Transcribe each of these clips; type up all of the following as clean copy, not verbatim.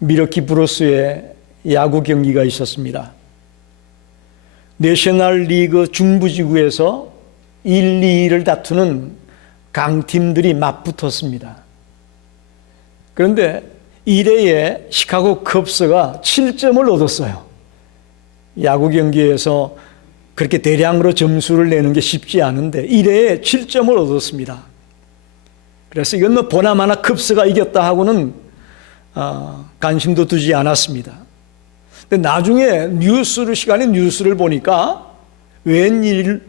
미러키 브루스의 야구 경기가 있었습니다. 내셔널리그 중부지구에서 1, 2위를 다투는 강팀들이 맞붙었습니다. 그런데 1회에 시카고 컵스가 7점을 얻었어요. 야구 경기에서 그렇게 대량으로 점수를 내는 게 쉽지 않은데 1회에 7점을 얻었습니다. 그래서 이건 뭐 보나마나 컵스가 이겼다 하고는 관심도 두지 않았습니다. 근데 나중에 시간에 뉴스를 보니까 웬일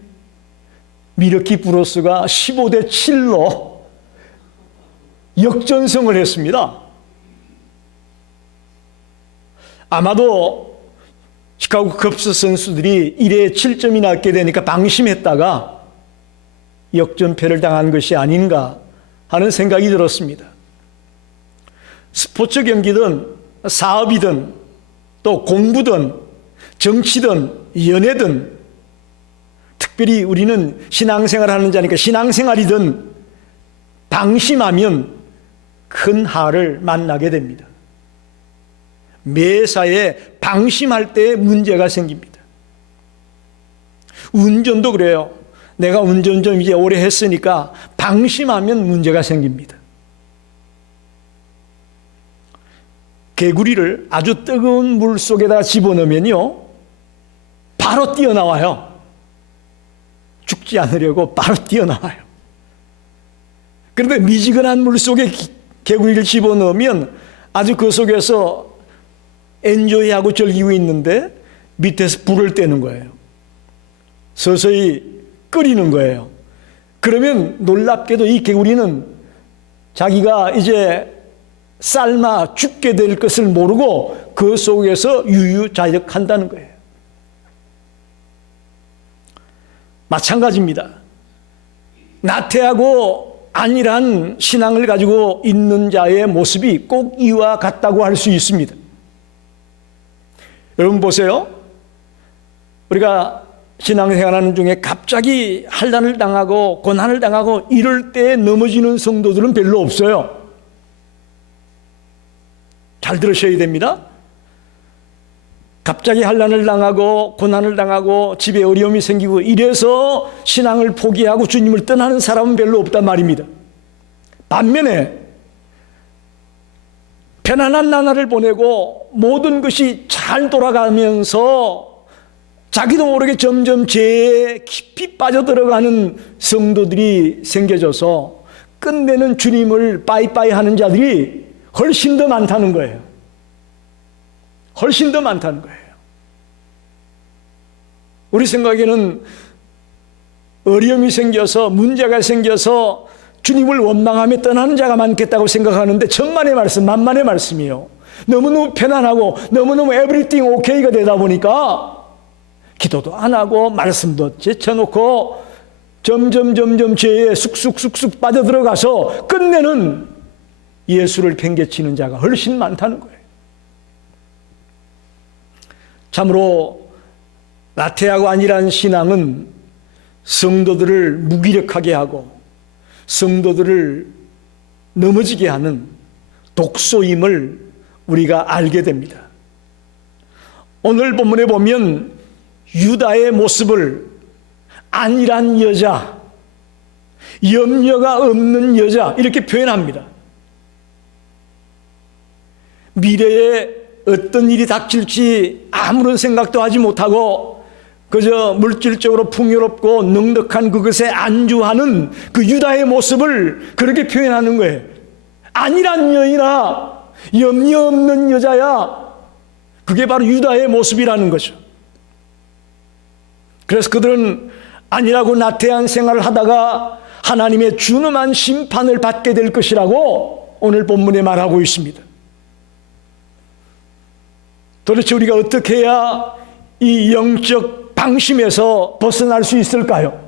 미러키 브루스가 15대 7로 역전승을 했습니다. 아마도 시카고 컵스 선수들이 1회에 7점이 났게 되니까 방심했다가 역전패를 당한 것이 아닌가 하는 생각이 들었습니다. 스포츠 경기든 사업이든 또 공부든 정치든 연애든 특별히 우리는 신앙생활 하는 자니까 신앙생활이든 방심하면 큰 하를 만나게 됩니다. 매사에 방심할 때 문제가 생깁니다. 운전도 그래요. 내가 운전 좀 이제 오래 했으니까 방심하면 문제가 생깁니다. 개구리를 아주 뜨거운 물 속에다 집어넣으면요, 바로 뛰어나와요. 죽지 않으려고 바로 뛰어나와요. 그런데 미지근한 물 속에 개구리를 집어넣으면 아주 그 속에서 엔조이하고 즐기고 있는데 밑에서 불을 떼는 거예요. 서서히 끓이는 거예요. 그러면 놀랍게도 이 개구리는 자기가 이제 삶아 죽게 될 것을 모르고 그 속에서 유유자적한다는 거예요. 마찬가지입니다. 나태하고 안일한 신앙을 가지고 있는 자의 모습이 꼭 이와 같다고 할 수 있습니다. 여러분 보세요. 우리가 신앙생활하는 중에 갑자기 환난을 당하고 고난을 당하고 이럴 때 넘어지는 성도들은 별로 없어요. 잘 들으셔야 됩니다. 갑자기 환난을 당하고 고난을 당하고 집에 어려움이 생기고 이래서 신앙을 포기하고 주님을 떠나는 사람은 별로 없단 말입니다. 반면에 편안한 나날을 보내고 모든 것이 잘 돌아가면서 자기도 모르게 점점 죄에 깊이 빠져들어가는 성도들이 생겨져서 끝내는 주님을 빠이빠이 하는 자들이 훨씬 더 많다는 거예요. 훨씬 더 많다는 거예요. 우리 생각에는 어려움이 생겨서 문제가 생겨서 주님을 원망하며 떠나는 자가 많겠다고 생각하는데 천만의 말씀, 만만의 말씀이요. 너무너무 편안하고 너무너무 에브리띵 오케이가 되다 보니까 기도도 안 하고 말씀도 제쳐놓고 점점 죄에 쑥쑥 빠져들어가서 끝내는 예수를 팽개치는 자가 훨씬 많다는 거예요. 참으로 나태하고 안일한 신앙은 성도들을 무기력하게 하고 성도들을 넘어지게 하는 독소임을 우리가 알게 됩니다. 오늘 본문에 보면 유다의 모습을 안일한 여자, 염려가 없는 여자 이렇게 표현합니다. 미래에 어떤 일이 닥칠지 아무런 생각도 하지 못하고 그저 물질적으로 풍요롭고 넉넉한 그것에 안주하는 그 유다의 모습을 그렇게 표현하는 거예요. 안일한 여인아, 염려 없는 여자야. 그게 바로 유다의 모습이라는 거죠. 그래서 그들은 안일하고 나태한 생활을 하다가 하나님의 준엄한 심판을 받게 될 것이라고 오늘 본문에 말하고 있습니다. 도대체 우리가 어떻게 해야 이 영적 방심에서 벗어날 수 있을까요?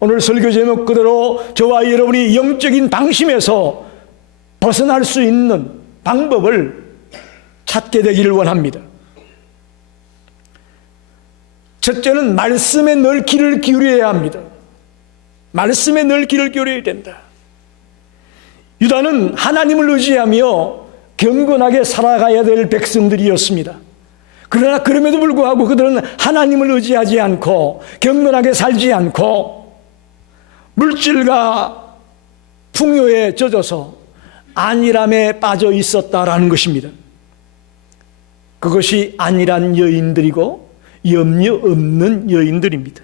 오늘 설교 제목 그대로 저와 여러분이 영적인 방심에서 벗어날 수 있는 방법을 찾게 되기를 원합니다. 첫째는 말씀에 늘 귀를 기울여야 합니다. 말씀에 늘 귀를 기울여야 된다. 유다는 하나님을 의지하며 경건하게 살아가야 될 백성들이었습니다. 그러나 그럼에도 불구하고 그들은 하나님을 의지하지 않고 경건하게 살지 않고 물질과 풍요에 젖어서 안일함에 빠져 있었다라는 것입니다. 그것이 안일한 여인들이고 염려 없는 여인들입니다.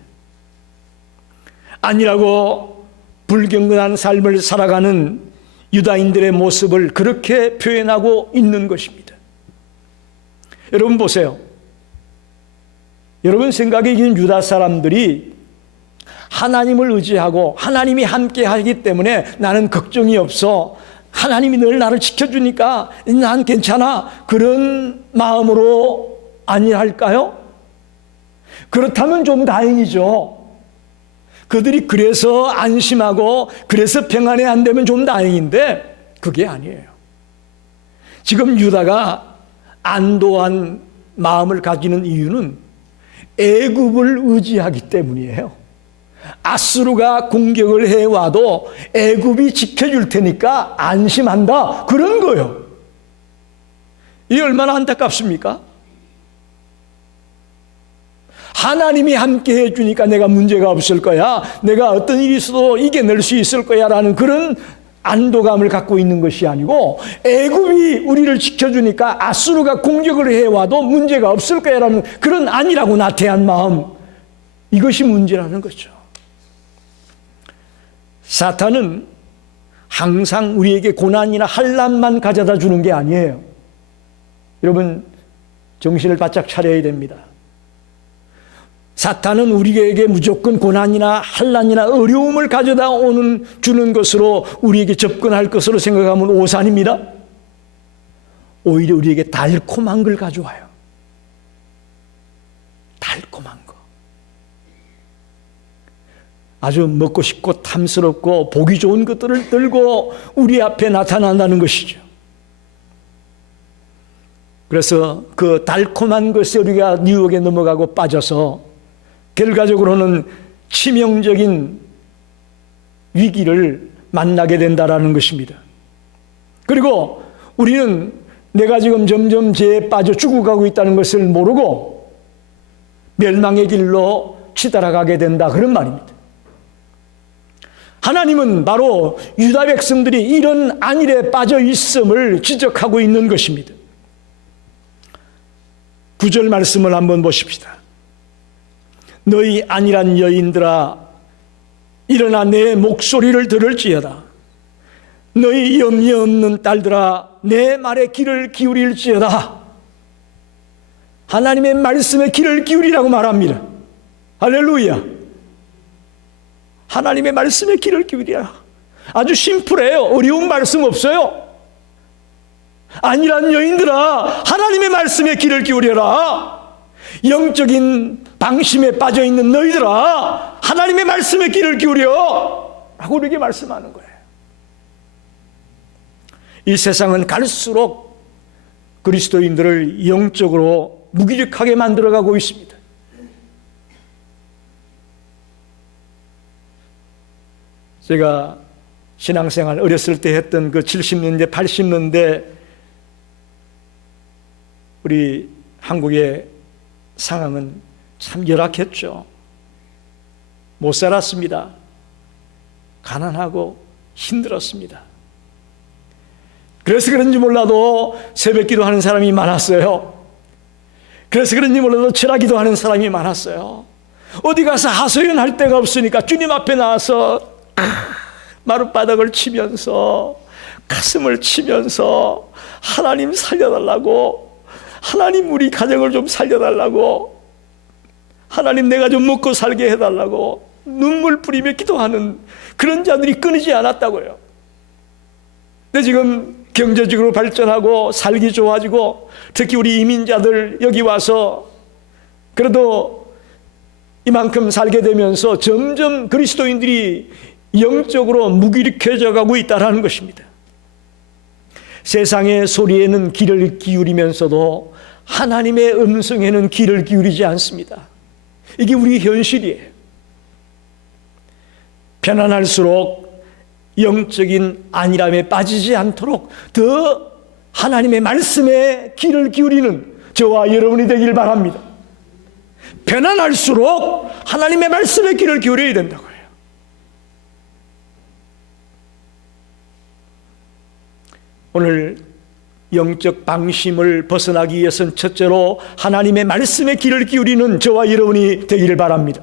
안일하고 불경건한 삶을 살아가는 유다인들의 모습을 그렇게 표현하고 있는 것입니다. 여러분 보세요. 여러분 생각에 이 유다 사람들이 하나님을 의지하고 하나님이 함께 하기 때문에 나는 걱정이 없어, 하나님이 늘 나를 지켜주니까 난 괜찮아, 그런 마음으로 아니할까요? 그렇다면 좀 다행이죠. 그들이 그래서 안심하고 그래서 평안에 안 되면 좀 다행인데 그게 아니에요. 지금 유다가 안도한 마음을 가지는 이유는 애굽을 의지하기 때문이에요. 아수르가 공격을 해와도 애굽이 지켜줄 테니까 안심한다, 그런 거예요. 이게 얼마나 안타깝습니까? 하나님이 함께 해주니까 내가 문제가 없을 거야, 내가 어떤 일이 있어도 이겨낼 수 있을 거야 라는 그런 안도감을 갖고 있는 것이 아니고, 애굽이 우리를 지켜주니까 아수르가 공격을 해와도 문제가 없을 거야 라는 그런 안일하고 나태한 마음, 이것이 문제라는 거죠. 사탄은 항상 우리에게 고난이나 환난만 가져다 주는 게 아니에요. 여러분 정신을 바짝 차려야 됩니다. 사탄은 우리에게 무조건 고난이나 환난이나 어려움을 가져다 주는 것으로 우리에게 접근할 것으로 생각하면 오산입니다. 오히려 우리에게 달콤한 걸 가져와요. 달콤한 거. 아주 먹고 싶고 탐스럽고 보기 좋은 것들을 들고 우리 앞에 나타난다는 것이죠. 그래서 그 달콤한 것에 우리가 유혹에 넘어가고 빠져서 결과적으로는 치명적인 위기를 만나게 된다는 것입니다. 그리고 우리는 내가 지금 점점 죄에 빠져 죽어가고 있다는 것을 모르고 멸망의 길로 치달아가게 된다, 그런 말입니다. 하나님은 바로 유다 백성들이 이런 안일에 빠져 있음을 지적하고 있는 것입니다. 9절 말씀을 한번 보십시다. 너희 안일한 여인들아, 일어나 내 목소리를 들을지어다. 너희 염려 없는 딸들아, 내 말에 귀를 기울일지어다. 하나님의 말씀에 귀를 기울이라고 말합니다. 할렐루야. 하나님의 말씀에 귀를 기울이라. 아주 심플해요. 어려운 말씀 없어요. 안일한 여인들아, 하나님의 말씀에 귀를 기울여라. 영적인 방심에 빠져있는 너희들아, 하나님의 말씀에 귀를 기울여 라고 이렇게 말씀하는 거예요. 이 세상은 갈수록 그리스도인들을 영적으로 무기력하게 만들어가고 있습니다. 제가 신앙생활 어렸을 때 했던 그 70년대, 80년대 우리 한국의 상황은 참 열악했죠. 못 살았습니다. 가난하고 힘들었습니다. 그래서 그런지 몰라도 새벽 기도하는 사람이 많았어요. 그래서 그런지 몰라도 철학 기도하는 사람이 많았어요. 어디 가서 하소연할 데가 없으니까 주님 앞에 나와서 마룻바닥을 치면서 가슴을 치면서 하나님 살려달라고, 하나님 우리 가정을 좀 살려달라고, 하나님 내가 좀 먹고 살게 해달라고 눈물 뿌리며 기도하는 그런 자들이 끊이지 않았다고요. 근데 지금 경제적으로 발전하고 살기 좋아지고 특히 우리 이민자들 여기 와서 그래도 이만큼 살게 되면서 점점 그리스도인들이 영적으로 무기력해져 가고 있다는 것입니다. 세상의 소리에는 귀를 기울이면서도 하나님의 음성에는 귀를 기울이지 않습니다. 이게 우리 현실이에요. 편안할수록 영적인 안일함에 빠지지 않도록 더 하나님의 말씀에 귀를 기울이는 저와 여러분이 되길 바랍니다. 편안할수록 하나님의 말씀에 귀를 기울여야 된다고요. 오늘 영적 방심을 벗어나기 위해서는 첫째로 하나님의 말씀에 귀를 기울이는 저와 여러분이 되기를 바랍니다.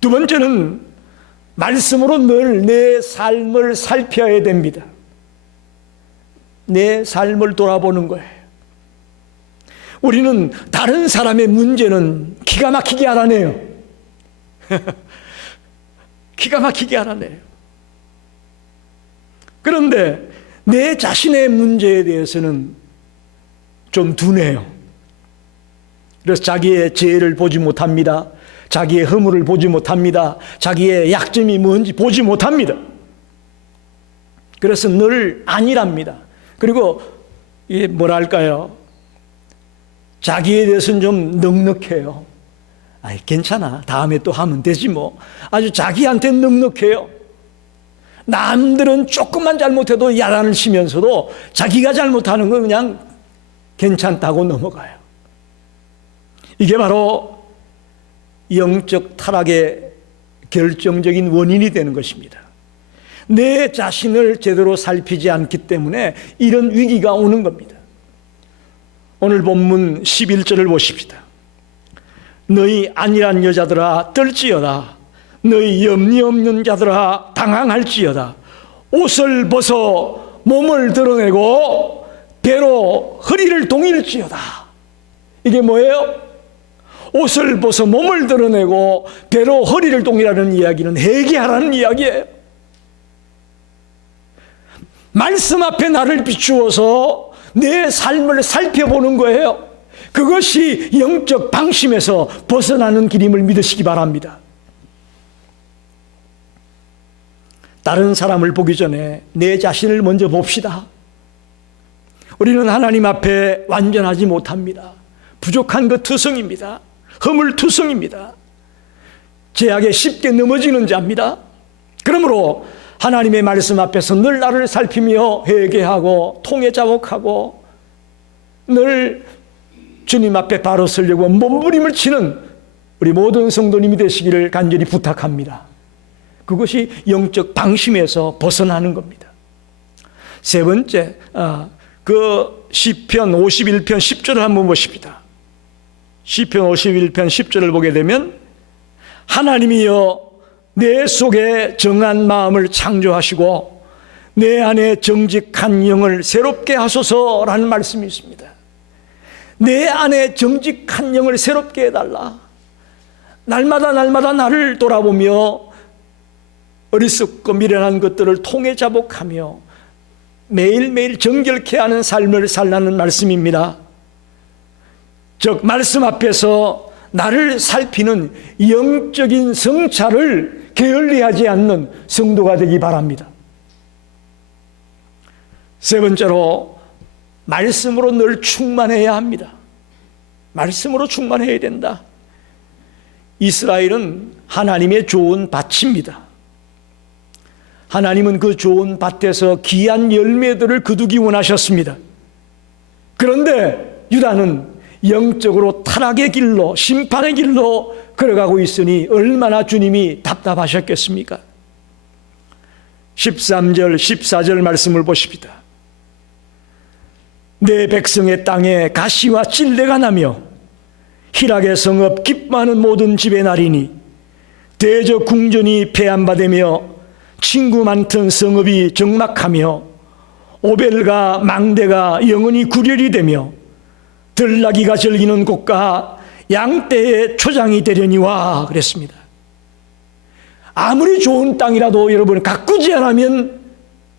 두 번째는 말씀으로 늘 내 삶을 살펴야 됩니다. 내 삶을 돌아보는 거예요. 우리는 다른 사람의 문제는 기가 막히게 알아내요. 기가 막히게 알아내요. 그런데 내 자신의 문제에 대해서는 좀 둔해요. 그래서 자기의 죄를 보지 못합니다. 자기의 허물을 보지 못합니다. 자기의 약점이 뭔지 보지 못합니다. 그래서 늘 아니랍니다. 그리고 이게 뭐랄까요? 자기에 대해서는 좀 넉넉해요. 아이, 괜찮아. 다음에 또 하면 되지 뭐. 아주 자기한테 넉넉해요. 남들은 조금만 잘못해도 야단을 치면서도 자기가 잘못하는 건 그냥 괜찮다고 넘어가요. 이게 바로 영적 타락의 결정적인 원인이 되는 것입니다. 내 자신을 제대로 살피지 않기 때문에 이런 위기가 오는 겁니다. 오늘 본문 11절을 보십시다. 너희 안일한 여자들아 떨지어다. 너희 염려 없는 자들아 당황할지어다. 옷을 벗어 몸을 드러내고 배로 허리를 동일지어다. 이게 뭐예요? 옷을 벗어 몸을 드러내고 배로 허리를 동이라는 이야기는 회개하라는 이야기예요. 말씀 앞에 나를 비추어서 내 삶을 살펴보는 거예요. 그것이 영적 방심에서 벗어나는 길임을 믿으시기 바랍니다. 다른 사람을 보기 전에 내 자신을 먼저 봅시다. 우리는 하나님 앞에 완전하지 못합니다. 부족한 것 투성입니다. 허물투성입니다. 죄악에 쉽게 넘어지는 자입니다. 그러므로 하나님의 말씀 앞에서 늘 나를 살피며 회개하고 통해 자복하고 늘 주님 앞에 바로 서려고 몸부림을 치는 우리 모든 성도님이 되시기를 간절히 부탁합니다. 그것이 영적 방심에서 벗어나는 겁니다. 세 번째, 그 시편 51편 10절을 한번 보십니다. 시편 51편 10절을 보게 되면 하나님이여 내 속에 정한 마음을 창조하시고 내 안에 정직한 영을 새롭게 하소서라는 말씀이 있습니다. 내 안에 정직한 영을 새롭게 해달라. 날마다 나를 돌아보며 어리석고 미련한 것들을 통해 자복하며 매일매일 정결케 하는 삶을 살라는 말씀입니다. 즉 말씀 앞에서 나를 살피는 영적인 성찰을 게을리하지 않는 성도가 되기 바랍니다. 세 번째로 말씀으로 늘 충만해야 합니다. 말씀으로 충만해야 된다. 이스라엘은 하나님의 좋은 밭입니다. 하나님은 그 좋은 밭에서 귀한 열매들을 거두기 원하셨습니다. 그런데 유다는 영적으로 타락의 길로 심판의 길로 걸어가고 있으니 얼마나 주님이 답답하셨겠습니까? 13절 14절 말씀을 보십시다. 내 백성의 땅에 가시와 찔레가 나며 희락의 성읍 기뻐하는 모든 집에 나리니 대저 궁전이 폐함받으며 친구 많던 성읍이 적막하며 오벨과 망대가 영원히 구렬이 되며 들나귀가 즐기는 곳과 양떼의 초장이 되려니와 그랬습니다. 아무리 좋은 땅이라도 여러분 가꾸지 않으면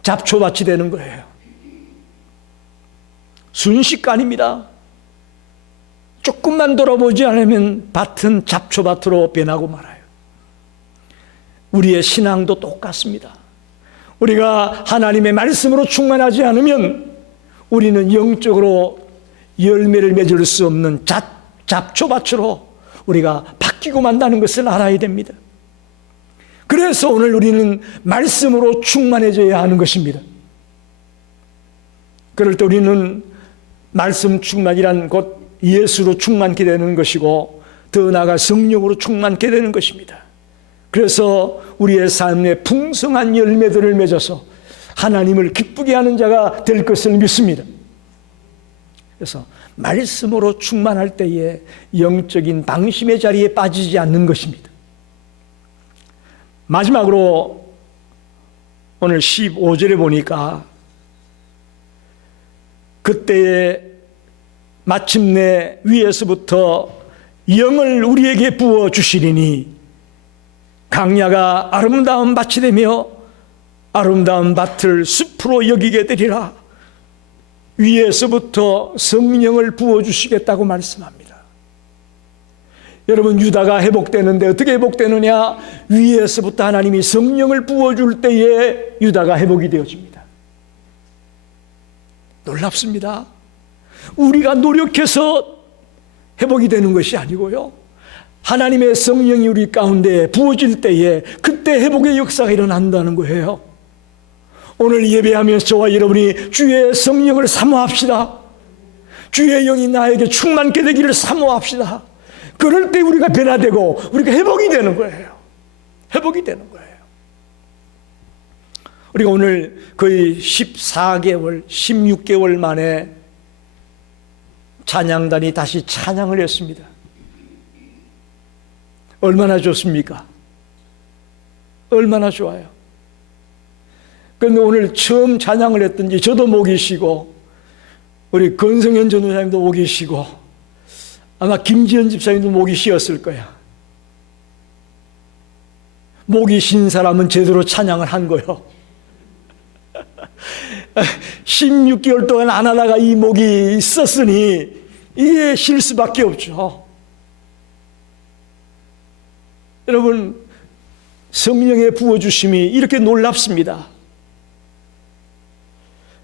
잡초밭이 되는 거예요. 순식간입니다. 조금만 돌아보지 않으면 밭은 잡초밭으로 변하고 말아요. 우리의 신앙도 똑같습니다. 우리가 하나님의 말씀으로 충만하지 않으면 우리는 영적으로 열매를 맺을 수 없는 잡초밭으로 우리가 바뀌고 만다는 것을 알아야 됩니다. 그래서 오늘 우리는 말씀으로 충만해져야 하는 것입니다. 그럴 때 우리는 말씀 충만이란 곧 예수로 충만케 되는 것이고 더 나아가 성령으로 충만케 되는 것입니다. 그래서 우리의 삶에 풍성한 열매들을 맺어서 하나님을 기쁘게 하는 자가 될 것을 믿습니다. 그래서 말씀으로 충만할 때에 영적인 방심의 자리에 빠지지 않는 것입니다. 마지막으로 오늘 15절에 보니까 그때에 마침내 위에서부터 영을 우리에게 부어주시리니 강야가 아름다운 밭이 되며 아름다운 밭을 숲으로 여기게 되리라. 위에서부터 성령을 부어주시겠다고 말씀합니다. 여러분, 유다가 회복되는데 어떻게 회복되느냐? 위에서부터 하나님이 성령을 부어줄 때에 유다가 회복이 되어집니다. 놀랍습니다. 우리가 노력해서 회복이 되는 것이 아니고요, 하나님의 성령이 우리 가운데 부어질 때에 그때 회복의 역사가 일어난다는 거예요. 오늘 예배하면서 저와 여러분이 주의 성령을 사모합시다. 주의 영이 나에게 충만케 되기를 사모합시다. 그럴 때 우리가 변화되고 우리가 회복이 되는 거예요. 회복이 되는 거예요. 우리가 오늘 거의 14개월, 16개월 만에 찬양단이 다시 찬양을 했습니다. 얼마나 좋습니까? 얼마나 좋아요. 그런데 오늘 처음 찬양을 했던지 저도 목이 쉬고 우리 권성현 전도사님도 목이 쉬고 아마 김지현 집사님도 목이 쉬었을 거야. 목이 쉰 사람은 제대로 찬양을 한 거요. 16개월 동안 안 하다가 이 목이 있었으니 이게 쉴 수밖에 없죠. 여러분, 성령의 부어주심이 이렇게 놀랍습니다.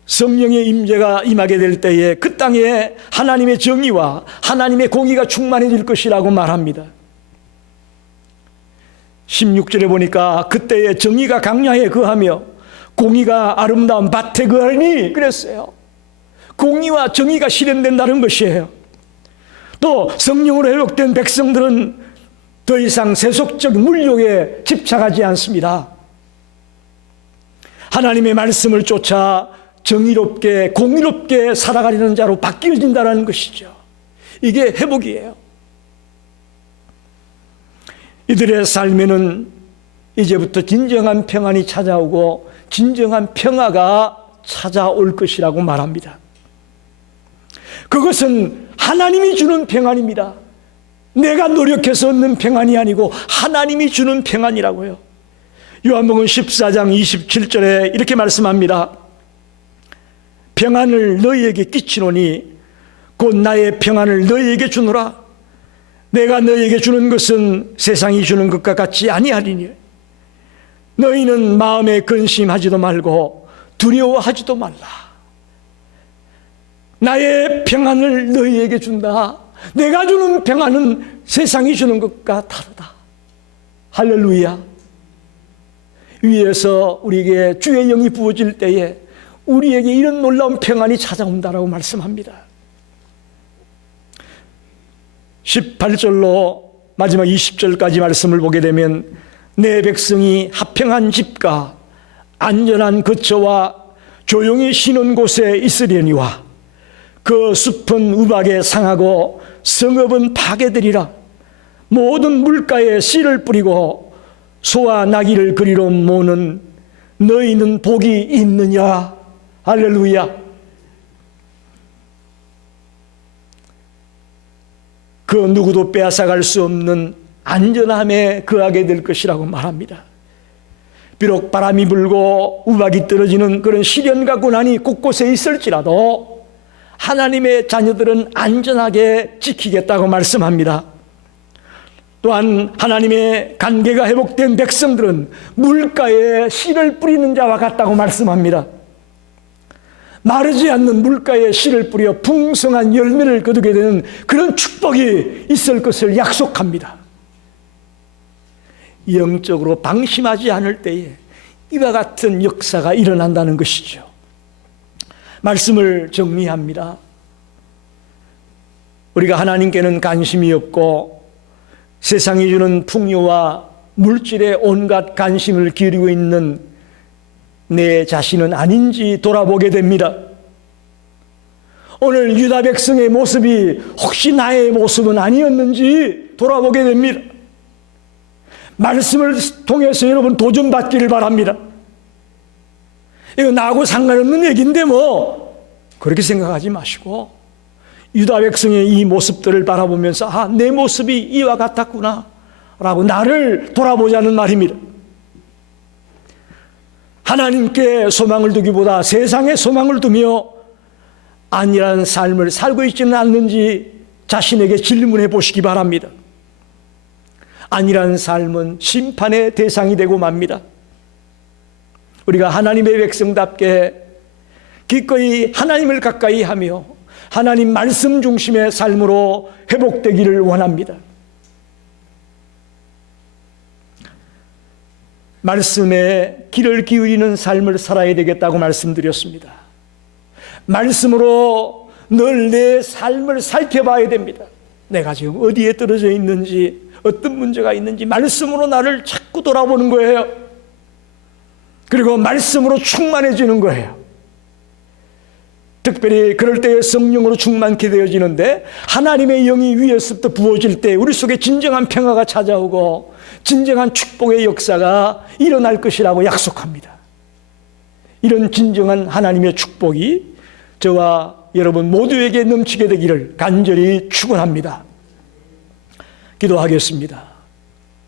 성령의 임재가 임하게 될 때에 그 땅에 하나님의 정의와 하나님의 공의가 충만해질 것이라고 말합니다. 16절에 보니까 그때에 정의가 강야에 거하며 공의가 아름다운 밭에 거하니 그랬어요. 공의와 정의가 실현된다는 것이에요. 또 성령으로 회복된 백성들은 더 이상 세속적 물욕에 집착하지 않습니다. 하나님의 말씀을 쫓아 정의롭게 공의롭게 살아가려는 자로 바뀌어진다는 것이죠. 이게 회복이에요. 이들의 삶에는 이제부터 진정한 평안이 찾아오고 진정한 평화가 찾아올 것이라고 말합니다. 그것은 하나님이 주는 평안입니다. 내가 노력해서 얻는 평안이 아니고 하나님이 주는 평안이라고요. 요한복음 14장 27절에 이렇게 말씀합니다. 평안을 너희에게 끼치노니 곧 나의 평안을 너희에게 주노라. 내가 너희에게 주는 것은 세상이 주는 것과 같지 아니하리니 너희는 마음에 근심하지도 말고 두려워하지도 말라. 나의 평안을 너희에게 준다. 내가 주는 평안은 세상이 주는 것과 다르다. 할렐루야. 위에서 우리에게 주의 영이 부어질 때에 우리에게 이런 놀라운 평안이 찾아온다라고 말씀합니다. 18절로 마지막 20절까지 말씀을 보게 되면 내 백성이 합평한 집과 안전한 거처와 조용히 쉬는 곳에 있으려니와 그 숲은 우박에 상하고 성읍은 파괴되리라. 모든 물가에 씨를 뿌리고 소와 나귀를 그리로 모는 너희는 복이 있느냐. 할렐루야. 그 누구도 빼앗아갈 수 없는 안전함에 거하게 될 것이라고 말합니다. 비록 바람이 불고 우박이 떨어지는 그런 시련과 고난이 곳곳에 있을지라도 하나님의 자녀들은 안전하게 지키겠다고 말씀합니다. 또한 하나님의 관계가 회복된 백성들은 물가에 씨를 뿌리는 자와 같다고 말씀합니다. 마르지 않는 물가에 씨를 뿌려 풍성한 열매를 거두게 되는 그런 축복이 있을 것을 약속합니다. 영적으로 방심하지 않을 때에 이와 같은 역사가 일어난다는 것이죠. 말씀을 정리합니다. 우리가 하나님께는 관심이 없고 세상이 주는 풍요와 물질에 온갖 관심을 기울이고 있는 내 자신은 아닌지 돌아보게 됩니다. 오늘 유다 백성의 모습이 혹시 나의 모습은 아니었는지 돌아보게 됩니다. 말씀을 통해서 여러분 도전받기를 바랍니다. 이거 나하고 상관없는 얘기인데 뭐 그렇게 생각하지 마시고 유다 백성의 이 모습들을 바라보면서 아, 내 모습이 이와 같았구나 라고 나를 돌아보자는 말입니다. 하나님께 소망을 두기보다 세상에 소망을 두며 아니라는 삶을 살고 있지는 않는지 자신에게 질문해 보시기 바랍니다. 아니라는 삶은 심판의 대상이 되고 맙니다. 우리가 하나님의 백성답게 기꺼이 하나님을 가까이 하며 하나님 말씀 중심의 삶으로 회복되기를 원합니다. 말씀에 귀를 기울이는 삶을 살아야 되겠다고 말씀드렸습니다. 말씀으로 늘 내 삶을 살펴봐야 됩니다. 내가 지금 어디에 떨어져 있는지, 어떤 문제가 있는지 말씀으로 나를 자꾸 돌아보는 거예요. 그리고 말씀으로 충만해지는 거예요. 특별히 그럴 때 성령으로 충만케 되어지는데 하나님의 영이 위에서부터 부어질 때 우리 속에 진정한 평화가 찾아오고 진정한 축복의 역사가 일어날 것이라고 약속합니다. 이런 진정한 하나님의 축복이 저와 여러분 모두에게 넘치게 되기를 간절히 축원합니다. 기도하겠습니다.